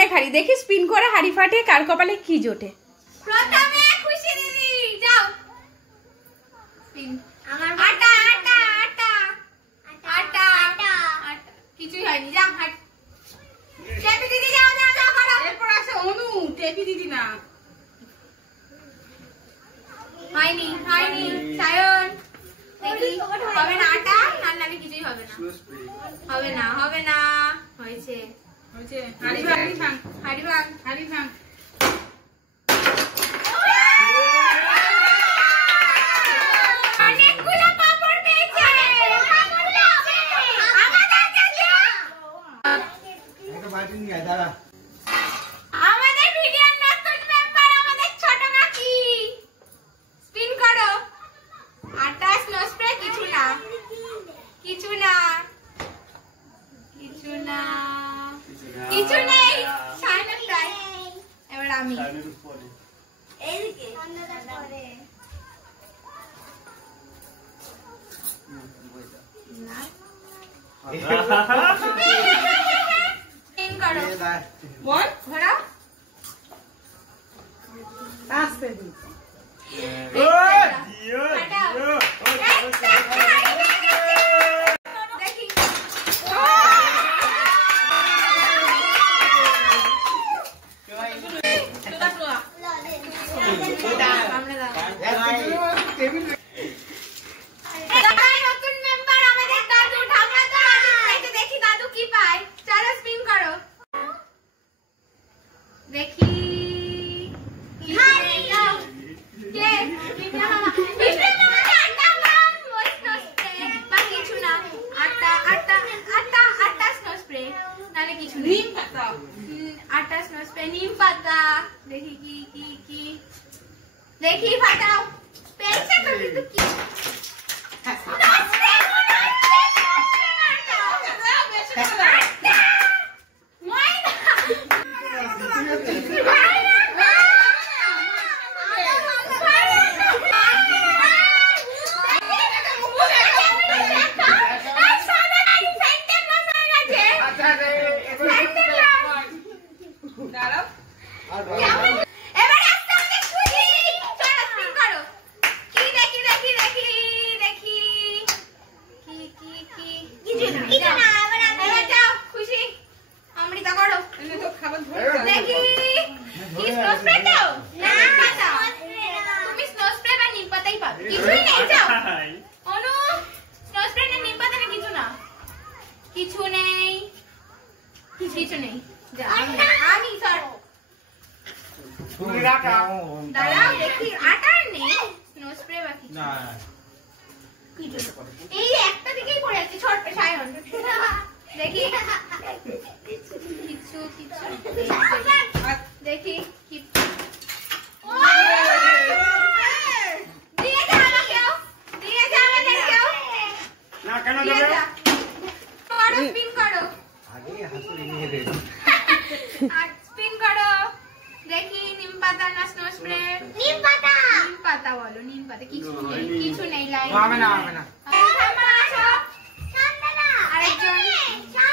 অনেক হাড়ি। দেখি স্পিন করে হাড়ি ফাটে কার কপালে কি জোটে। প্রথমে খুশি দিদি যাও স্পিন। আমার আটা আটা আটা আটা আটা কিছুই হয়নি, যা হাট। টেপি দিদি যাও যাও যাও করো। এরপর আছে অনু। টেপি দিদি না, হয়নি হয়নি। সায়ন দেখি হবে না, আটা নালে কিছুই হবে না, হবে না হবে না। হয়েছে হয়েছে। হাড়ি ভাঙ হাড়ি ভাগ হাড়ি ভাঙ। অনেকগুলো পাপড় পেয়েছে আমাদের কাছে। আমাদের ভিডিওর নতুন মেম্বার আমাদের ছোট কাকি। স্পিন করো। আটা স্নো স্প্রে কিছু না কিছু না কিছু না কিছু নেই। সায়নের তাই এবার আমি এইদিকে স্পিন করো। বল ঘোরাও। আসতে দি। দেখি নতুন মেম্বার আমাদের দাদু। ঢাকা তো আগে থেকে দেখি দাদু কি পায়। চলো স্পিন করো। দেখি কি যাও কে বিপ্লব মামা। বিপ্লব মামা আটা নাম স্নো স্প্রে বা কিছু না। আটা আটা আটা আটা স্নো স্প্রে নালে কিছু নেই। নিম পাতা। আটা স্নো স্প্রে নিম পাতা। দেখি কি কি কি দেখি ফাটাও। পেয়েছে তো কিন্তু কি কিছু নেই কিছু নেই। আমি সর দাঁড়াও দেখি আটা নেই স্নো স্প্রে বা কিছু এই একটা দিকেই পড়ে আছে ছোট সায়ন। দেখি কিছু কিছু দেখি কি দিয়ে যা আমাকেও দিয়ে যা আমাদেরকেও না কেন দিয়ে দেবে যা। করো স্পিন করো আর স্পিন করো। দেখি নিম পাতা না স্নো স্প্রে। নিম পাতা বলো। নিম পাতা কিছু নেই লাইন হবে না হবে না। আরেকজন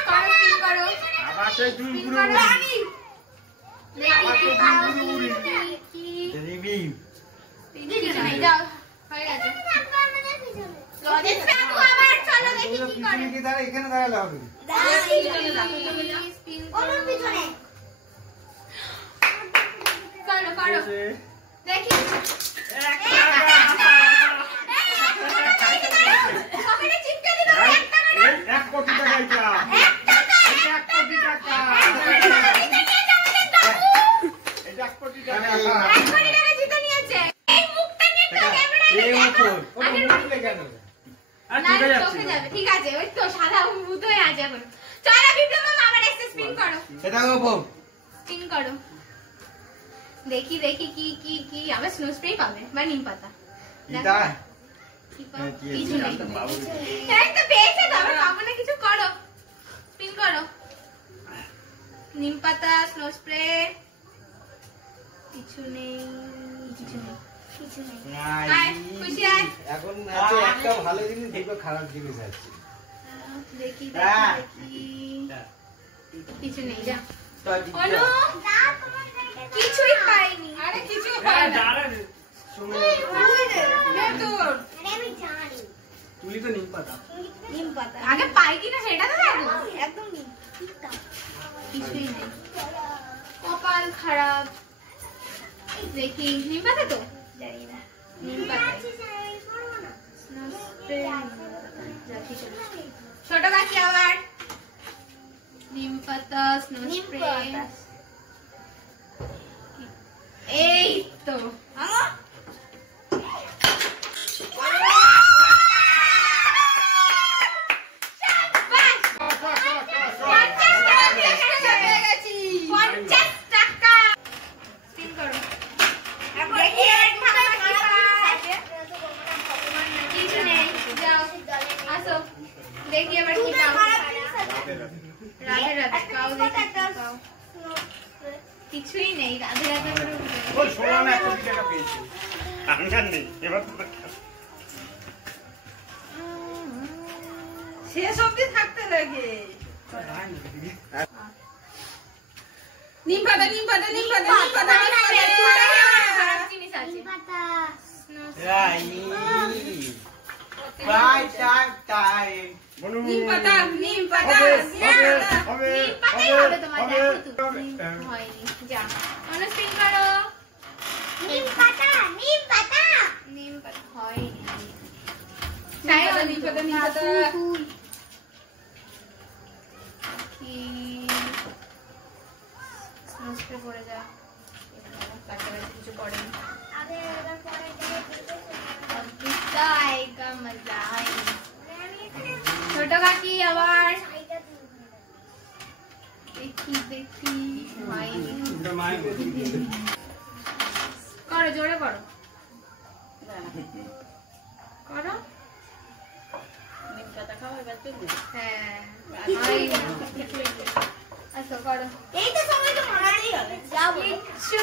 করো স্পিন করো আবার সেই দুই স্পিন গুরু করো। দেখি কি পাও কি রিভিউ কিছু নেই। যাও হয়ে গেছে। লজেন্স কাকু আবার চলো দেখি কি করে। কি দাঁড়া এখানে দাঁড়ালে হবে স্পিন করো পিছনে করো করো দেখি ওখানে চিপকে দিবা 1 টাকা না 1 কোটি টাকা এটা 1 টাকা 1 কোটি টাকা এটা 1 কোটি টাকা 1 কোটি টাকা জিতে নিয়েছে। এই মুখটা নিয়ে তো ক্যামেরায় এই দেখো। উপর ওটা মুখলে কেন আর না ঠিক চোখে আছে যাবে। ঠিক আছে ওই তো সাদা ভূত হয়ে আছে এখন। চলো বিপ্লব মামা আবার এসে স্পিন করো সেটা উপর স্পিন করো। দেখি দেখি কি কি কি আবার স্নো স্প্রে পাবে বা নিম পাতা। এটা কিছু নেই। এই তো পেয়েছে তো আবার পাবো না কিছু। করো স্পিন করো। নিম পাতা স্নো স্প্রে কিছু নেই কিছু নেই কিছু নেই। আয় খুশি আয়। এখন আছে একটা ভালো জিনিস দুটো খারাপ জিনিস আছে দেখি হ্যাঁ। দেখি কিছু নেই। যা অনু কিছুই পাইনি। আরে কিছু হয় না তোর তুলি তো নিম পাতা। নিম পাতা আগে পাই কিনা সেটা তো দেখো একদম কিছুই নেই, কপাল খারাপ। দেখি নিম পাতা তো জানি না, নিম পাতা ছোট কাকি আবার নিম পাতা স্নো স্প্রে। এই তো দেখি আবার কি পাও। রাধে রাধে কাও দেখি কাও। কিছুই নেই, রাধে রাধে করে ওই 16 না 1 টাকা পেয়েছি। আমি জানি এবার তো শেষ অবধি থাকতে লাগে। নিম পাতা নিম পাতা নিম পাতা নিম পাতা খারাপ জিনিস আছে। রাই বাই টাই বনু নিম পাতা নিম পাতা হবে নিম পাতাই হবে তোমার, দেখো তুমি। হয়নি, যা অনু স্পিন করো। নিম পাতা হয়নি। নিম পাতা নিম পাতা কি নষ্ট করে যা, কাছাকাছি কিছু পড়েনি। মজা হয়নি। ছোট কাকি আবার দেখি দেখি হয়নি। করো জোরে করো করো। নিম পাতা খাও এবার তো হ্যাঁ হয়নি। আচ্ছা করো। কিচ্ছু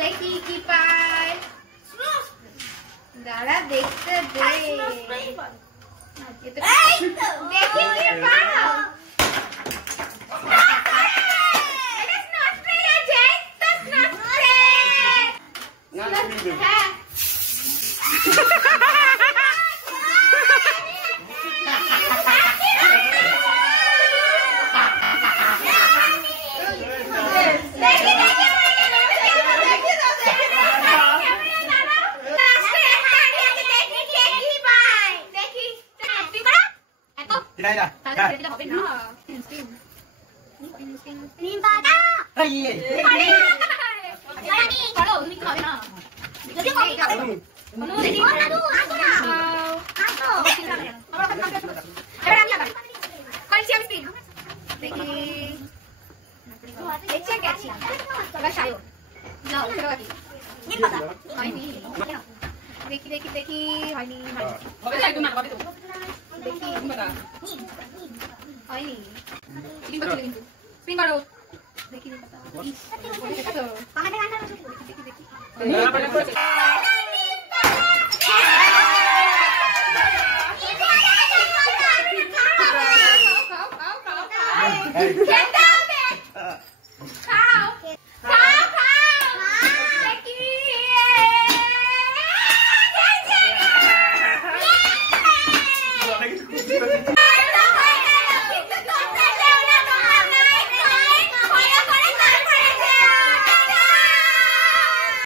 দেখি কি পায়, দাঁড়া দেখতে দে। দেখি কি পাও। এটা স্নো স্প্রে আছে, এটা স্নো স্প্রে। হ্যাঁ দেখি দেখি দেখি হয়নি হবে না একদম না হবে তো দেখি নিম পাতা হয়নি। নিম পাতা কিন্তু স্পিন করো দেখি দেখি খাও খাও খাও খাও